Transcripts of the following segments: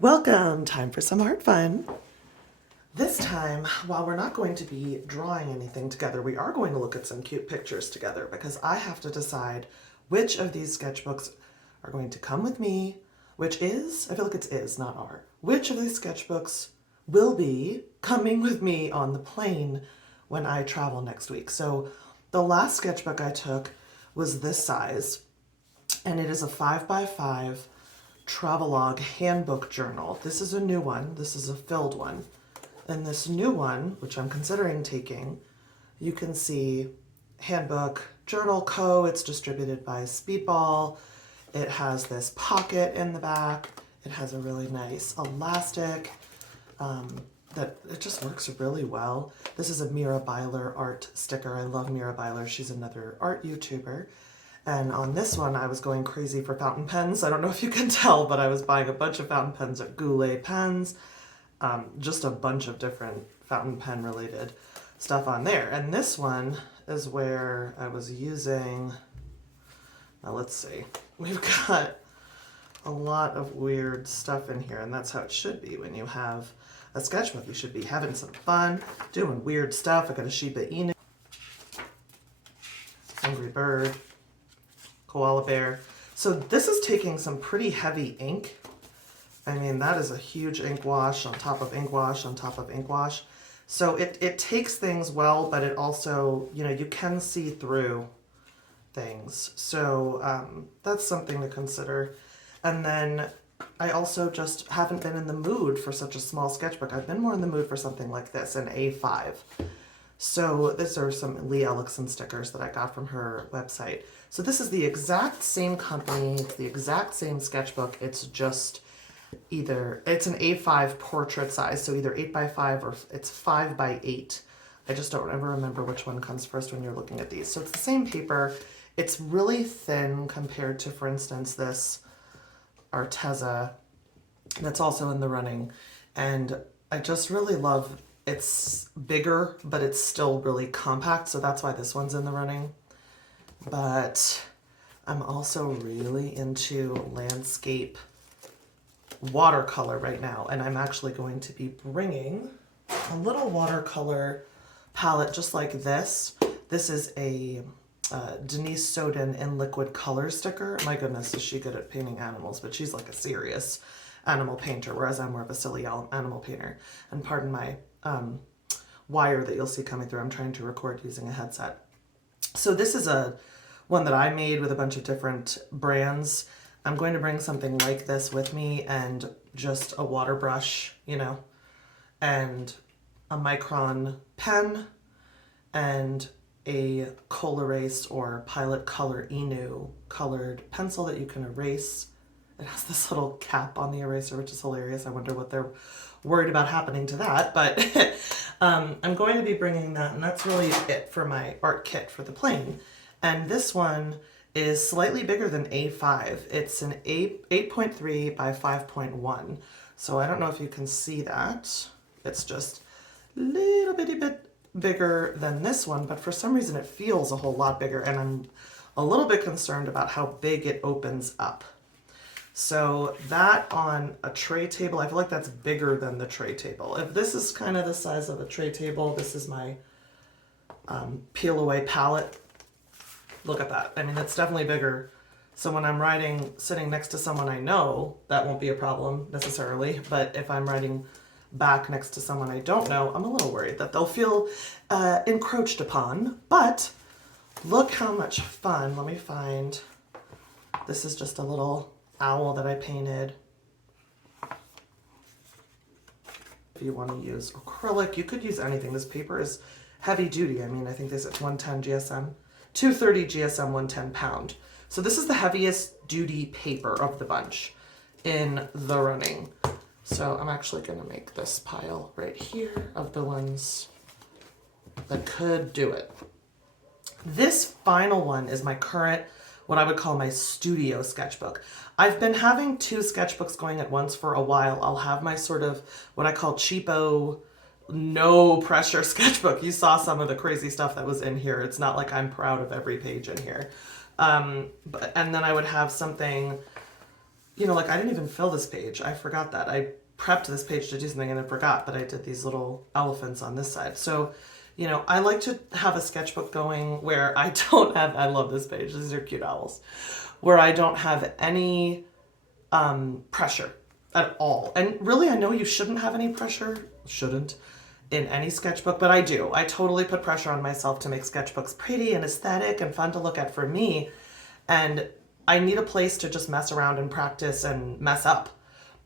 Welcome! Time for some art fun. This time, while we're not going to be drawing anything together, we are going to look at some cute pictures together because I have to decide which of these sketchbooks are going to come with me, I feel like it's is, not are. Which of these sketchbooks will be coming with me on the plane when I travel next week. So the last sketchbook I took was this size, and it is a 5x5 Travelogue Handbook journal. This is a new one. This is a filled one. And this new one, which I'm considering taking, you can see Handbook Journal Co. It's distributed by Speedball. It has this pocket in the back. It has a really nice elastic that it just works really well. This is a Mira Byler art sticker. I love Mira Byler. She's another art YouTuber. And on this one, I was going crazy for fountain pens. I don't know if you can tell, but I was buying a bunch of fountain pens at Goulet Pens, just a bunch of different fountain pen related stuff on there. And this one is where I was using, now let's see, we've got a lot of weird stuff in here, and that's how it should be when you have a sketchbook. You should be having some fun, doing weird stuff. I got a Shiba Inu, Angry Bird, koala bear. So this is taking some pretty heavy ink. I mean, that is a huge ink wash on top of ink wash on top of ink wash. So it takes things well, but it also, you can see through things. So that's something to consider. And then I also just haven't been in the mood for such a small sketchbook. I've been more in the mood for something like this, an A5. So these are some Leigh Ellison stickers that I got from her website. So this is the exact same company, it's the exact same sketchbook. It's just it's an A5 portrait size, so either 8x5 or it's 5x8. I just don't ever remember which one comes first when you're looking at these. So it's the same paper. It's really thin compared to, for instance, this Arteza that's also in the running. And I just really love, it's bigger, but it's still really compact. So that's why this one's in the running. But I'm also really into landscape watercolor right now. And I'm actually going to be bringing a little watercolor palette just like this. This is a Denise Soden in liquid color sticker. My goodness, is she good at painting animals, but she's like a serious animal painter, whereas I'm more of a silly animal painter. And pardon my wire that you'll see coming through. I'm trying to record using a headset. So this is one that I made with a bunch of different brands. I'm going to bring something like this with me and just a water brush, and a Micron pen and a Coal Erase or Pilot Color Inu colored pencil that you can erase. It has this little cap on the eraser, which is hilarious. I wonder what they're worried about happening to that, but I'm going to be bringing that, and that's really it for my art kit for the plane. And this one is slightly bigger than A5. It's an 8.3 by 5.1. So I don't know if you can see that. It's just a little bitty bit bigger than this one, but for some reason it feels a whole lot bigger, and I'm a little bit concerned about how big it opens up. So that on a tray table, I feel like that's bigger than the tray table. If this is kind of the size of a tray table, this is my peel away palette. Look at that. I mean, it's definitely bigger. So when I'm writing, sitting next to someone I know, that won't be a problem necessarily. But if I'm writing back next to someone I don't know, I'm a little worried that they'll feel encroached upon. But look how much fun. Let me find, this is just a little owl that I painted. If you want to use acrylic, you could use anything. This paper is heavy duty. I mean, I think this is 110 GSM, 230 GSM, 110 pound. So this is the heaviest duty paper of the bunch in the running. So I'm actually going to make this pile right here of the ones that could do it. This final one is my current, what I would call my studio sketchbook. I've been having two sketchbooks going at once for a while. I'll have my sort of what I call cheapo, no pressure sketchbook. You saw some of the crazy stuff that was in here. It's not like I'm proud of every page in here. And then I would have something you know, like I didn't even fill this page. I forgot that. I prepped this page to do something and I forgot, but I did these little elephants on this side. So, you know, I like to have a sketchbook going where I don't have, I love this page. These are cute owls. Where I don't have any pressure at all. And really, I know you shouldn't have any pressure, in any sketchbook, but I do. I totally put pressure on myself to make sketchbooks pretty and aesthetic and fun to look at for me. And I need a place to just mess around and practice and mess up.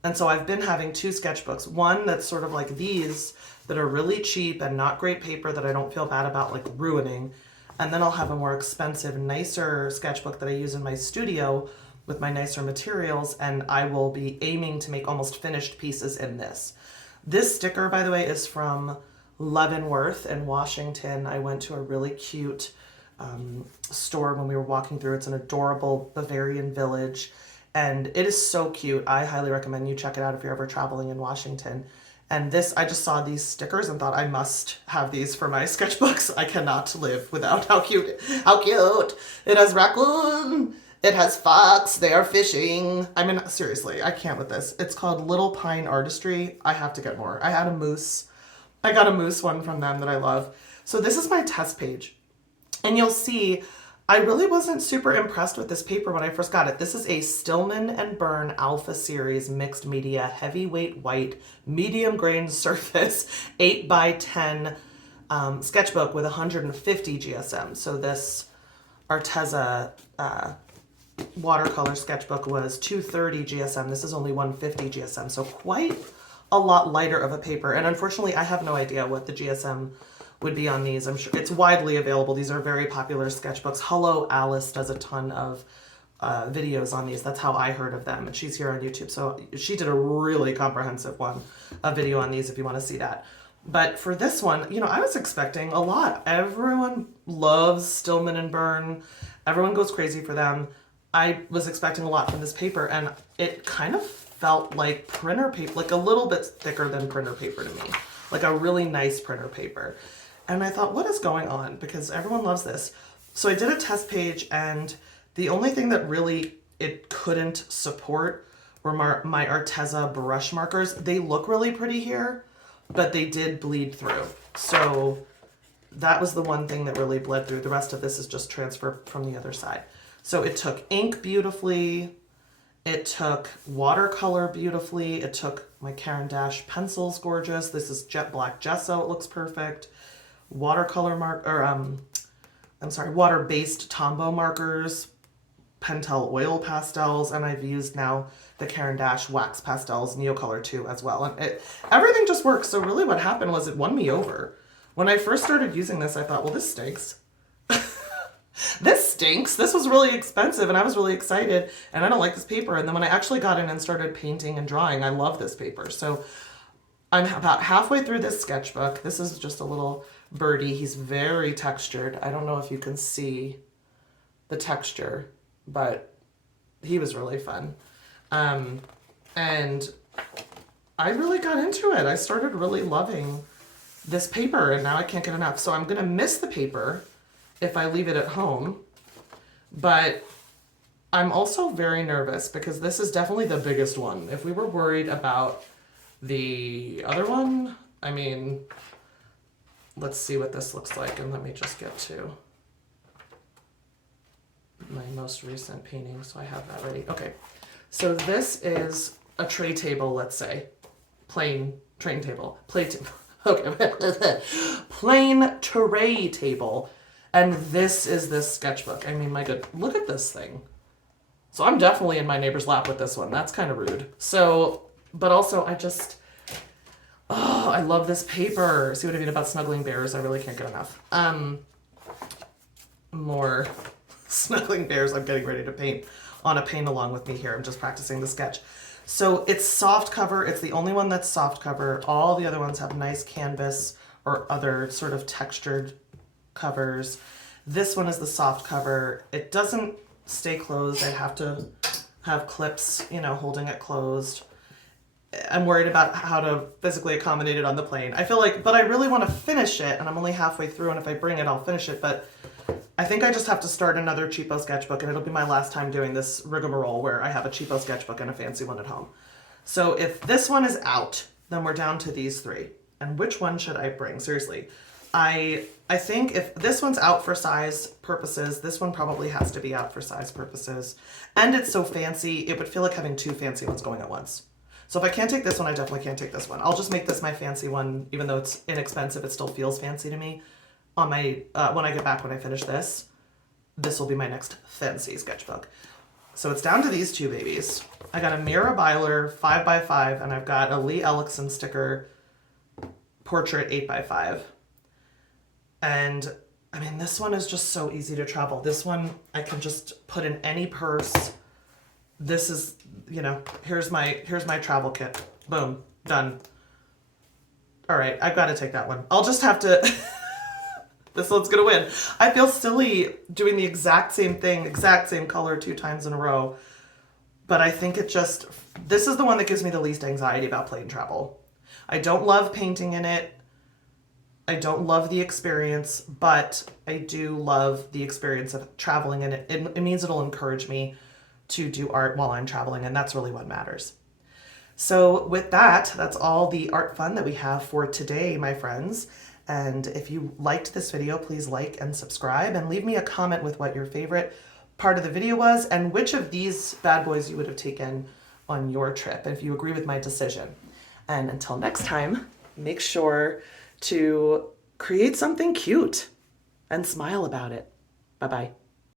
And so I've been having two sketchbooks. One that's sort of like these that are really cheap and not great paper that I don't feel bad about like ruining. And then I'll have a more expensive, nicer sketchbook that I use in my studio with my nicer materials, and I will be aiming to make almost finished pieces in this. This sticker, by the way, is from Leavenworth in Washington. I went to a really cute store when we were walking through. It's an adorable Bavarian village, and it is so cute. I highly recommend you check it out if you're ever traveling in Washington. And this, I just saw these stickers and thought I must have these for my sketchbooks. I cannot live without how cute. How cute. It has raccoon. It has fox. They are fishing. I mean, seriously, I can't with this. It's called Little Pine Artistry. I have to get more. I had a moose. I got a moose one from them that I love. So this is my test page. And you'll see, I really wasn't super impressed with this paper when I first got it. This is a Stillman and Birn Alpha Series mixed media, heavyweight white, medium grain surface, 8x10 sketchbook with 150 GSM. So this Arteza watercolor sketchbook was 230 GSM. This is only 150 GSM. So quite a lot lighter of a paper. And unfortunately, I have no idea what the GSM would be on these. I'm sure it's widely available. These are very popular sketchbooks. Hello Alice does a ton of videos on these. That's how I heard of them. And she's here on YouTube. So she did a really comprehensive a video on these if you want to see that. But for this one, you know, I was expecting a lot. Everyone loves Stillman and Birn. Everyone goes crazy for them. I was expecting a lot from this paper, and it kind of felt like printer paper, like a little bit thicker than printer paper to me, like a really nice printer paper. And I thought, what is going on? Because everyone loves this. So I did a test page, and the only thing that really it couldn't support were my Arteza brush markers. They look really pretty here, but they did bleed through. So that was the one thing that really bled through. The rest of this is just transfer from the other side. So it took ink beautifully. It took watercolor beautifully. It took my Caran d'Ache pencils, gorgeous. This is jet black gesso. It looks perfect. Watercolor water-based Tombow markers, Pentel oil pastels, and I've used now the Caran d'Ache wax pastels, Neocolor 2 as well. And everything just works. So really what happened was it won me over. When I first started using this, I thought, well, this stinks. This stinks. This was really expensive and I was really excited and I don't like this paper. And then when I actually got in and started painting and drawing, I love this paper. So I'm about halfway through this sketchbook. This is just a little birdie. He's very textured. I don't know if you can see the texture, but he was really fun. And I really got into it. I started really loving this paper and now I can't get enough. So I'm going to miss the paper if I leave it at home, but I'm also very nervous because this is definitely the biggest one. If we were worried about the other one, I mean, let's see what this looks like, and let me just get to my most recent painting so I have that ready. Okay, so this is a tray table, let's say. Plain tray table. Okay, plain tray table. And this is this sketchbook. I mean, my good, look at this thing. So I'm definitely in my neighbor's lap with this one. That's kind of rude. So, but also I love this paper. See what I mean about snuggling bears? I really can't get enough. More snuggling bears. I'm getting ready to paint on a paint along with me here. I'm just practicing the sketch. So it's soft cover. It's the only one that's soft cover. All the other ones have nice canvas or other sort of textured covers. This one is the soft cover. It doesn't stay closed. I have to have clips, you know, holding it closed. I'm worried about how to physically accommodate it on the plane. I feel like, but I really want to finish it, and I'm only halfway through, and if I bring it, I'll finish it, but I think I just have to start another cheapo sketchbook, and it'll be my last time doing this rigmarole where I have a cheapo sketchbook and a fancy one at home. So if this one is out, then we're down to these three. And which one should I bring? Seriously. I think if this one's out for size purposes, this one probably has to be out for size purposes. And it's so fancy, it would feel like having two fancy ones going at once. So if I can't take this one, I definitely can't take this one. I'll just make this my fancy one, even though it's inexpensive, it still feels fancy to me. On my when I get back, when I finish this, this will be my next fancy sketchbook. So it's down to these two babies. I got a Mira Byler 5x5, and I've got a Leigh Ellison sticker portrait 8x5. And I mean, this one is just so easy to travel. This one I can just put in any purse. This is, you know, here's my travel kit. Boom, done. All right, I've got to take that one. I'll just have to. This one's gonna win. I feel silly doing the exact same thing, exact same color 2 times in a row. But I think this is the one that gives me the least anxiety about plane travel. I don't love painting in it. I don't love the experience, but I do love the experience of traveling in it. It means it'll encourage me to do art while I'm traveling, and that's really what matters. So with that, that's all the art fun that we have for today, my friends. And if you liked this video, please like and subscribe, and leave me a comment with what your favorite part of the video was and which of these bad boys you would have taken on your trip, if you agree with my decision. And until next time, make sure to create something cute and smile about it. Bye-bye.